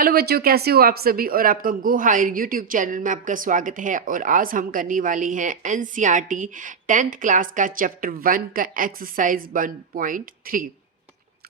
Hello बच्चों, कैसे हो आप सभी। और आपका गो हायर यूट्यूब चैनल में आपका स्वागत है। और आज हम करने वाली हैं एनसीईआरटी 10th क्लास का चैप्टर 1 का एक्सरसाइज 1.3।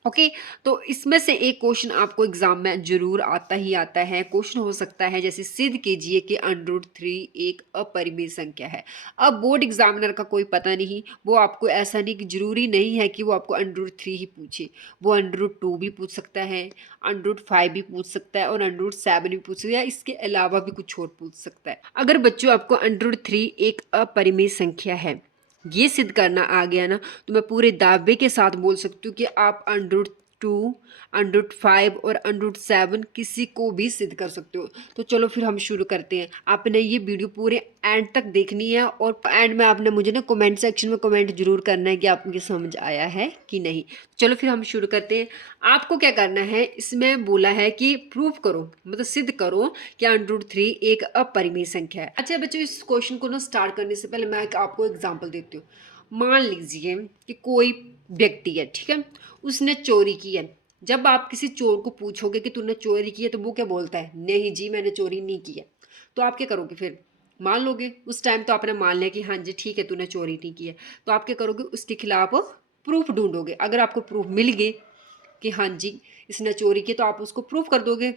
ओके। तो इसमें से एक क्वेश्चन आपको एग्जाम में जरूर आता ही आता है। क्वेश्चन हो सकता है जैसे सिद्ध कीजिए कि √3 एक अपरिमेय संख्या है। अब बोर्ड एग्जामिनर का कोई पता नहीं, वो आपको ऐसा नहीं कि जरूरी नहीं है कि वो आपको √3 ही पूछे। वो √2 भी पूछ सकता है, √5 भी पूछ सकता है और √7 भी पूछ सकता है, इसके अलावा भी कुछ और पूछ सकता है। अगर बच्चों आपको √3 एक अपरिमेय संख्या है ये सिद्ध करना आ गया ना, तो मैं पूरे दावे के साथ बोल सकती हूँ कि आप √2, √5 और √7 किसी को भी सिद्ध कर सकते हो। तो चलो फिर हम शुरू करते हैं। आपने ये वीडियो पूरे एंड तक देखनी है और एंड में आपने मुझे ना कमेंट सेक्शन में कमेंट जरूर करना है कि आपको ये समझ आया है कि नहीं। चलो फिर हम शुरू करते हैं। आपको क्या करना है, इसमें बोला है कि प्रूव करो, मतलब सिद्ध करो कि √3 एक अपरिमेय संख्या है। अच्छा बच्चों, इस क्वेश्चन को ना स्टार्ट करने से पहले मैं आपको एग्जांपल देती हूँ। मान लीजिए कि कोई व्यक्ति है, ठीक है, उसने चोरी की है। जब आप किसी चोर को पूछोगे कि तूने चोरी की है, तो वो क्या बोलता है, नहीं जी मैंने चोरी नहीं की है। तो आप क्या करोगे फिर, मान लोगे। उस टाइम तो आपने मान लिया कि हाँ जी ठीक है तूने चोरी नहीं की है। तो आप क्या करोगे, उसके खिलाफ प्रूफ ढूंढोगे। अगर आपको प्रूफ मिल गए कि हाँ जी इसने चोरी की, तो आप उसको प्रूफ कर दोगे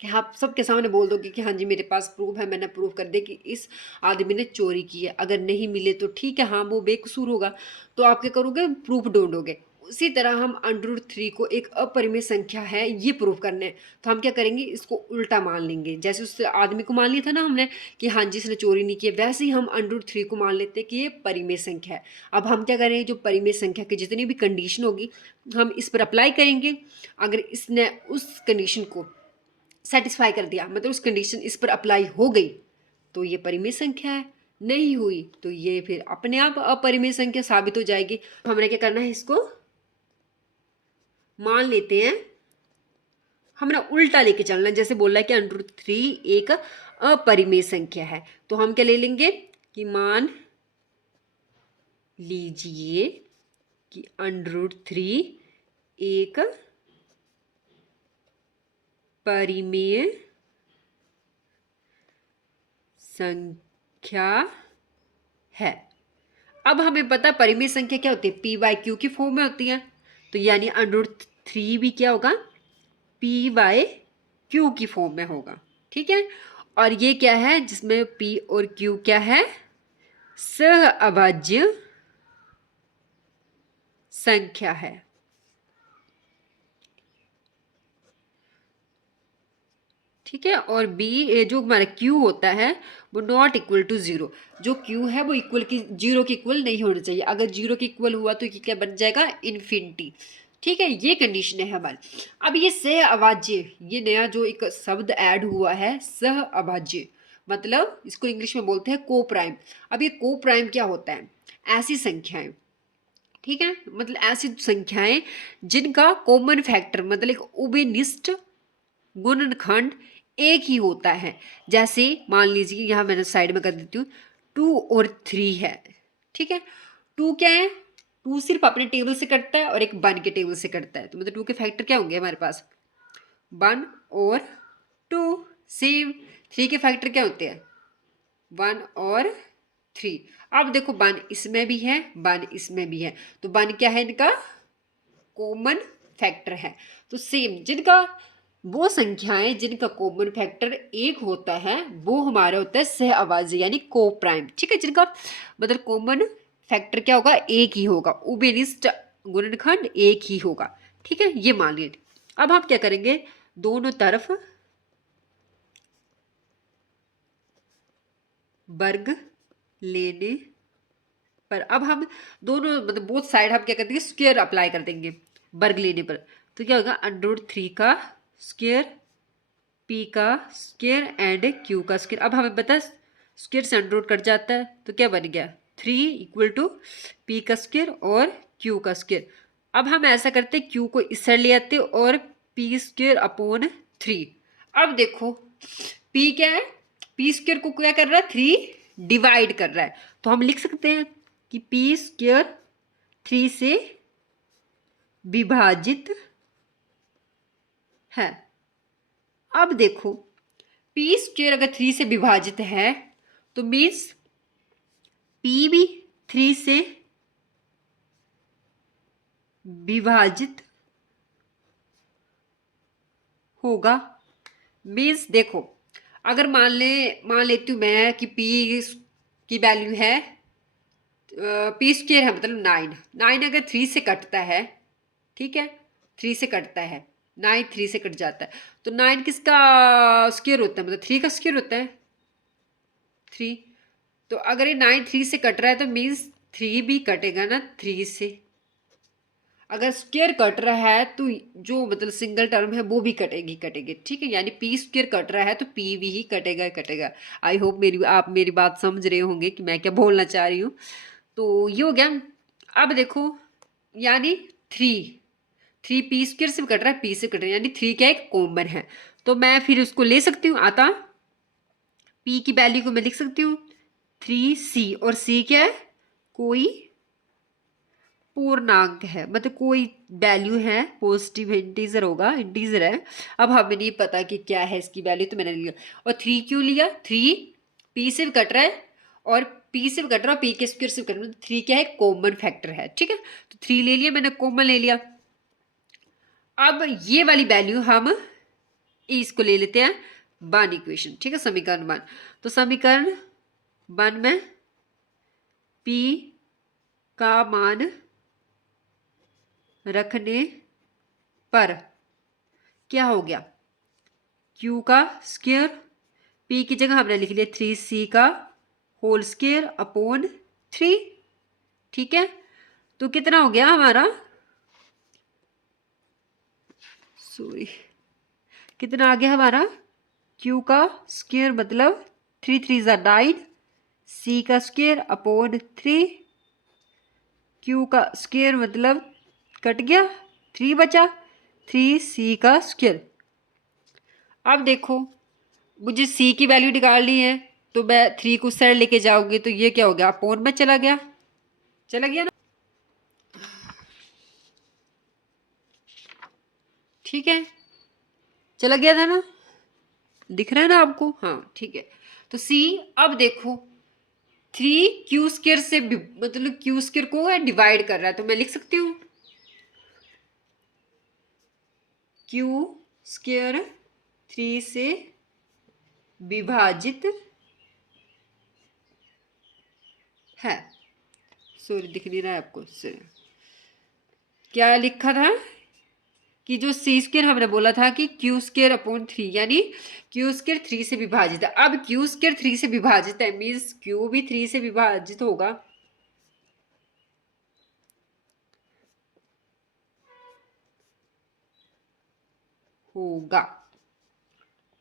कि आप सबके सामने बोल दोगे कि हाँ जी मेरे पास प्रूफ है, मैंने प्रूफ कर दिया कि इस आदमी ने चोरी की है। अगर नहीं मिले तो ठीक है, हाँ वो बेकसूर होगा। तो आप क्या करोगे, प्रूफ ढूंढोगे। उसी तरह हम √3 को एक अपरिमेय संख्या है ये प्रूफ करने हैं। तो हम क्या करेंगे, इसको उल्टा मान लेंगे। जैसे उस आदमी को मान लिया था ना हमने कि हाँ जी इसने चोरी नहीं की है, वैसे ही हम √3 को मान लेते हैं कि ये परिमेय संख्या है। अब हम क्या करेंगे, जो परिमेय संख्या की जितनी भी कंडीशन होगी हम इस पर अप्लाई करेंगे। अगर इसने उस कंडीशन को सेटिस्फाई कर दिया, मतलब उस कंडीशन इस पर अप्लाई हो गई, तो ये परिमेय संख्या है। नहीं हुई तो ये फिर अपने आप अपरिमेय संख्या साबित हो जाएगी। हमने क्या करना है, इसको मान लेते हैं। हमने उल्टा लेके चलना है। जैसे बोल रहा है कि √3 एक अपरिमेय संख्या है, तो हम क्या ले लेंगे कि मान लीजिए कि √3 एक परिमेय संख्या है। अब हमें पता परिमेय संख्या क्या होती है, p/q की फॉर्म में होती है। तो यानी √3 भी क्या होगा, p/q की फॉर्म में होगा। ठीक है। और ये क्या है, जिसमें p और q क्या है, सहअभाज्य संख्या है। ठीक है। और b जो हमारा q होता है वो नॉट इक्वल टू 0। जो q है वो इक्वल की 0 के इक्वल नहीं होना चाहिए। अगर 0 के इक्वल हुआ तो ये क्या बन जाएगा, इन्फिनिटी। ठीक है, ये कंडीशन है हमारी। अब ये सह अभाज्य, ये नया जो एक शब्द ऐड हुआ है सह अभाज्य, मतलब इसको इंग्लिश में बोलते हैं को प्राइम। अब ये को प्राइम क्या होता है, ऐसी संख्याएं, ठीक है, मतलब ऐसी संख्याएं जिनका कॉमन फैक्टर मतलब एक उभयनिष्ठ गुणनखंड एक ही होता है। जैसे मान लीजिए यहाँ मैंने साइड में कर देती हूँ, 2 और 3 है। ठीक है, 2 क्या है, 2 सिर्फ अपने टेबल से कटता है और एक 1 के टेबल से कटता है। तो मतलब 2 के फैक्टर क्या होंगे हमारे पास, 1 और 2। सेम 3 के फैक्टर क्या होते हैं, 1 और 3। अब देखो 1 इसमें भी है, 1 इसमें भी है, तो 1 क्या है, इनका कॉमन फैक्टर है। तो सेम जिनका, वो संख्याएं जिनका कॉमन फैक्टर एक होता है वो हमारा होता है सह अभाज्य यानी को प्राइम। ठीक है, जिनका मतलब कॉमन फैक्टर क्या होगा, एक ही होगा, उभयनिष्ठ गुणनखंड एक ही होगा। ठीक है, ये मान लीजिए। अब हम क्या करेंगे, दोनों तरफ वर्ग लेने पर, अब हम दोनों मतलब बोथ साइड हम क्या कर देंगे, स्क्वायर अप्लाई कर देंगे वर्ग लेने पर। तो क्या होगा, √3 का स्क्वायर, p का स्क्वायर एंड q का स्क्वायर। अब हमें पता है स्क्वायर से √ कट जाता है, तो क्या बन गया, 3 इक्वल टू p का स्क्वायर और q का स्क्वायर। अब हम ऐसा करते हैं, q को इस साइड ले आते और p²/3। अब देखो p क्या है, p² को क्या कर रहा है, 3 डिवाइड कर रहा है। तो हम लिख सकते हैं कि p² 3 से विभाजित है। अब देखो पी स्क्वेयर अगर 3 से विभाजित है तो मीन्स पी भी 3 से विभाजित होगा। मीन्स देखो अगर मान लेती हूँ मैं कि पी की वैल्यू है पी स्क्वेयर है मतलब 9 अगर 3 से कटता है, ठीक है, 3 से कटता है, 9 3 से कट जाता है तो 9 किसका स्क्वेयर होता है, मतलब 3 का स्क्वेयर होता है 3। तो अगर ये 9 3 से कट रहा है तो मीन्स 3 भी कटेगा ना 3 से। अगर स्क्वेयर कट रहा है तो जो मतलब सिंगल टर्म है वो भी कटेगी, ठीक है, यानी पी स्क्वेयर कट रहा है तो पी भी ही कटेगा। आई होप आप मेरी बात समझ रहे होंगे कि मैं क्या बोलना चाह रही हूँ। तो ये हो गया। अब देखो यानी थ्री थ्री पी स्क्वेयर से कट रहा है, पी से कट रहा है, यानी 3 क्या एक कॉमन है। तो मैं फिर उसको ले सकती हूँ, आता पी की वैल्यू को मैं लिख सकती हूँ 3c, और c क्या है, कोई पूर्णांक है, मतलब कोई वैल्यू है, पॉजिटिव इंटीजर होगा, इंटीजर है। अब हमें नहीं पता कि क्या है इसकी वैल्यू, तो मैंने लिया। और 3 क्यों लिया, 3 पी से भी कट रहा है और पी से भी कट रहा है, पी के स्क्वायर से भी कट रहा है, 3 क्या है कॉमन फैक्टर है, ठीक है। तो 3 ले लिया मैंने, कॉमन ले लिया। अब ये वाली वैल्यू हम इसको ले लेते हैं 1 इक्वेशन, ठीक है, समीकरण 1। तो समीकरण 1 में पी का मान रखने पर क्या हो गया, Q का स्क्वायर, P की जगह हमने लिख लिया 3C का होल स्क्वायर अपॉन 3, ठीक है। तो कितना हो गया हमारा, सॉरी, कितना आ गया हमारा, Q का स्क्वायर मतलब 3 3 ज़ा 9, C का स्क्वायर अपॉन 3, Q का स्क्वायर मतलब कट गया, 3 बचा, 3C का स्क्वायर। अब देखो मुझे C की वैल्यू निकालनी है, तो मैं 3 को साइड लेके जाऊंगी तो ये क्या हो गया, अपॉन में चला गया ना, ठीक है, चला गया था ना, दिख रहा है ना आपको, हाँ ठीक है। तो C, अब देखो 3 क्यू स्क्वायर से मतलब क्यू स्क्वायर को डिवाइड कर रहा है, तो मैं लिख सकती हूँ क्यू स्क्वायर 3 से विभाजित है, सॉरी दिख नहीं रहा है आपको, क्या लिखा था कि जो सी स्क्वायर हमने बोला था कि क्यू स्क्वायर अपॉन 3, यानी क्यू स्क्वायर 3 से विभाजित है। अब क्यू स्क्वायर 3 से विभाजित है मीन्स क्यू भी 3 से विभाजित होगा।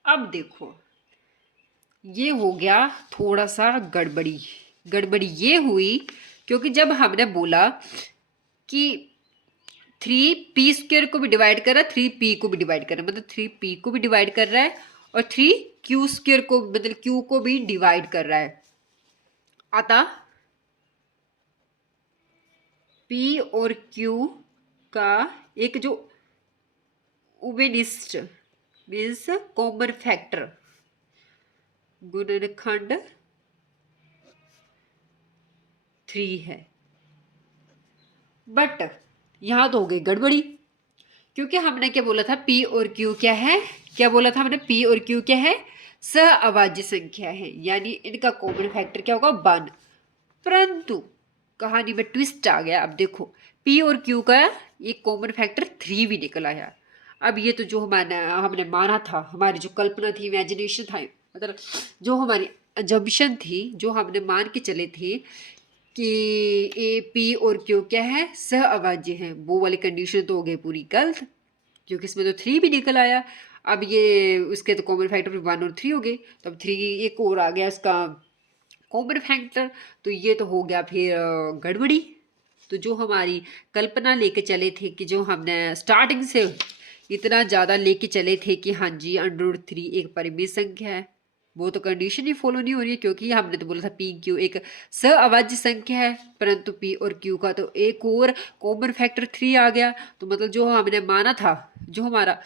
अब देखो ये हो गया थोड़ा सा गड़बड़ी ये हुई क्योंकि जब हमने बोला कि 3 पी स्क्वायर को भी डिवाइड कर रहा है, 3 पी को भी डिवाइड कर रहा है, मतलब 3 पी को भी डिवाइड कर रहा है और 3 क्यू स्क्वायर को मतलब क्यू को भी डिवाइड कर रहा है। अतः पी और क्यू का एक जो उभयनिष्ठ मीन्स कॉमन फैक्टर गुणनखंड 3 है। बट यहां तो हो गई गड़बड़ी क्योंकि हमने क्या बोला था, पी और क्यू क्या है, क्या बोला था हमने, पी और क्यू क्या है, सहअभाज्य संख्या है, यानी इनका कॉमन फैक्टर क्या होगा 1। परंतु कहानी में ट्विस्ट आ गया। अब देखो पी और क्यू का एक कॉमन फैक्टर 3 भी निकल आया। अब ये तो जो हमने माना था, हमारी जो कल्पना थी, इमेजिनेशन था, मतलब जो हमारी अजम्पशन थी, जो हमने मान के चले थे कि ए पी और क्यू क्या है, सहअभाज्य हैं, वो वाली कंडीशन तो हो गई पूरी गलत क्योंकि इसमें तो 3 भी निकल आया। अब ये उसके तो कॉमन फैक्टर 1 और 3 हो गए, तो अब 3 एक और आ गया इसका कॉमन फैक्टर, तो ये तो हो गया फिर गड़बड़ी। तो जो हमारी कल्पना लेके चले थे कि जो हमने स्टार्टिंग से इतना ज़्यादा लेके चले थे कि हाँ जी √3 एक परिमित संख्या है, वो तो कंडीशन ही फॉलो नहीं हो रही है क्योंकि हमने तो बोला था पी क्यू एक सहअभाज्य संख्या है, परंतु पी और क्यू का तो एक और कॉमन फैक्टर 3 आ गया। तो मतलब जो हमने माना था, जो हमारा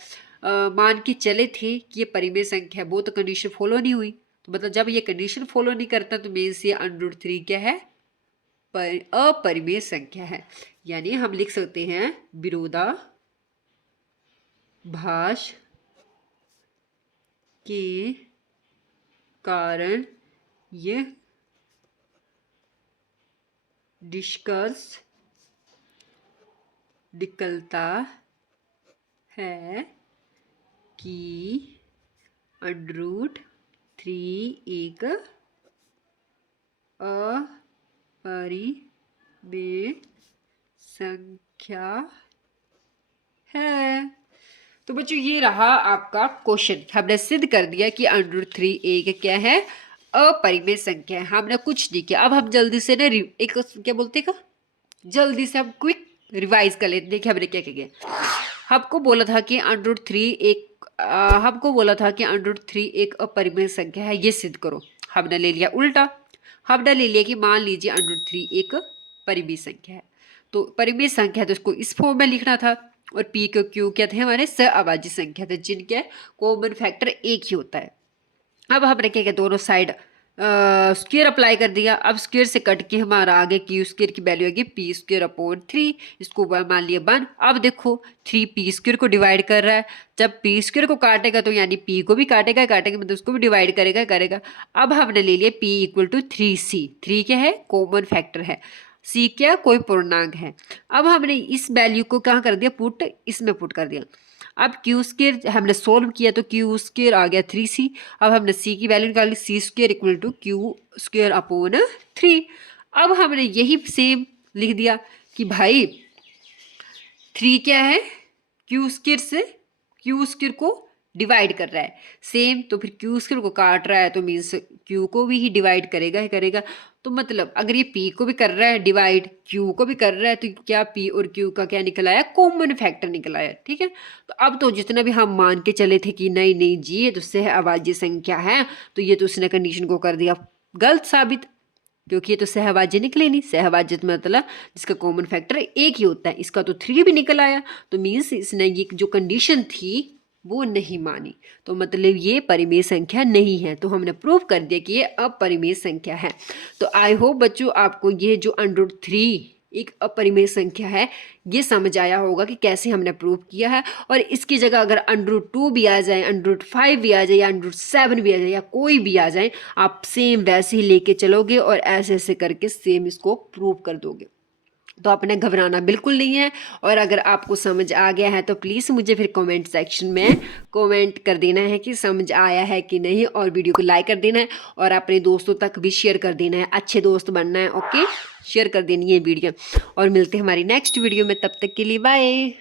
मान के चले थे कि ये परिमेय संख्या है, वो तो कंडीशन फॉलो नहीं हुई। तो मतलब जब ये कंडीशन फॉलो नहीं करता तो मीन्स ये √3 क्या है, अपरिमेय संख्या है। यानी हम लिख सकते हैं विरोधाभास के कारण यह निष्कर्ष निकलता है कि √3 एक अपरिमेय संख्या है। तो बच्चों ये रहा आपका क्वेश्चन। हमने सिद्ध कर दिया कि √3 एक क्या है, अपरिमेय संख्या है। हमने कुछ नहीं किया। अब हम जल्दी से ना एक क्या बोलते हैं, जल्दी से हम क्विक रिवाइज कर लेते हैं कि हमने क्या क्या किया। हमको बोला था कि √3 एक अपरिमेय संख्या है, ये सिद्ध करो। हमने ले लिया उल्टा। हमने ले लिया कि मान लीजिए √3 एक परिमेय संख्या है। तो परिमेय संख्या तो इसको इस फॉर्म में लिखना था, और पी को क्यू क्या थे, हमारे सहअभाज्य संख्या थे जिनके कॉमन फैक्टर एक ही होता है। अब हमने क्या किया, दोनों साइड स्क्वायर अप्लाई कर दिया। अब स्क्वायर से कट के हमारा आगे क्यू स्क्वायर की वैल्यू आएगी p²/3, इसको मान लिया 1। अब देखो 3 p² को डिवाइड कर रहा है। जब p² को काटेगा तो यानी p को भी काटेगा मतलब उसको भी डिवाइड करेगा। अब हमने ले लिया p = 3c। 3 क्या है, कॉमन फैक्टर है। c क्या, कोई पूर्णांक है। अब हमने इस वैल्यू को कहाँ कर दिया, पुट, इसमें पुट कर दिया। अब q² हमने सोल्व किया तो q² आ गया 3c। अब हमने c की वैल्यू निकाली, c² = q²/3। अब हमने यही सेम लिख दिया कि भाई 3 क्या है, q² से q² को डिवाइड कर रहा है सेम, तो फिर q² को काट रहा है तो मीन्स q को भी ही डिवाइड करेगा। तो मतलब अगर ये p को भी कर रहा है डिवाइड, q को भी कर रहा है, तो क्या p और q का क्या निकल आया, कॉमन फैक्टर निकल आया। ठीक है, तो अब तो जितना भी हम मान के चले थे कि नहीं जी ये तो सहअभाज्य संख्या है, तो ये तो उसने कंडीशन को कर दिया गलत साबित, क्योंकि ये तो सहअभाज्य निकले नहीं। सहअभाज्य मतलब जिसका कॉमन फैक्टर एक ही होता है। इसका तो 3 भी निकल आया, तो मीन्स इसने ये जो कंडीशन थी वो नहीं मानी, तो मतलब ये परिमेय संख्या नहीं है। तो हमने प्रूव कर दिया कि ये अपरिमेय संख्या है। तो आई होप बच्चों आपको ये जो √3 एक अपरिमेय संख्या है ये समझ आया होगा कि कैसे हमने प्रूव किया है। और इसकी जगह अगर √2 भी आ जाए, √5 भी आ जाए, या √7 भी आ जाए, या कोई भी आ जाए, आप सेम वैसे ही लेके चलोगे और ऐसे ऐसे करके सेम इसको प्रूव कर दोगे। तो आपने घबराना बिल्कुल नहीं है। और अगर आपको समझ आ गया है तो प्लीज़ मुझे फिर कमेंट सेक्शन में कमेंट कर देना है कि समझ आया है कि नहीं, और वीडियो को लाइक कर देना है और अपने दोस्तों तक भी शेयर कर देना है। अच्छे दोस्त बनना है, ओके, शेयर कर देनी है वीडियो। और मिलते हैं हमारी नेक्स्ट वीडियो में, तब तक के लिए बाय।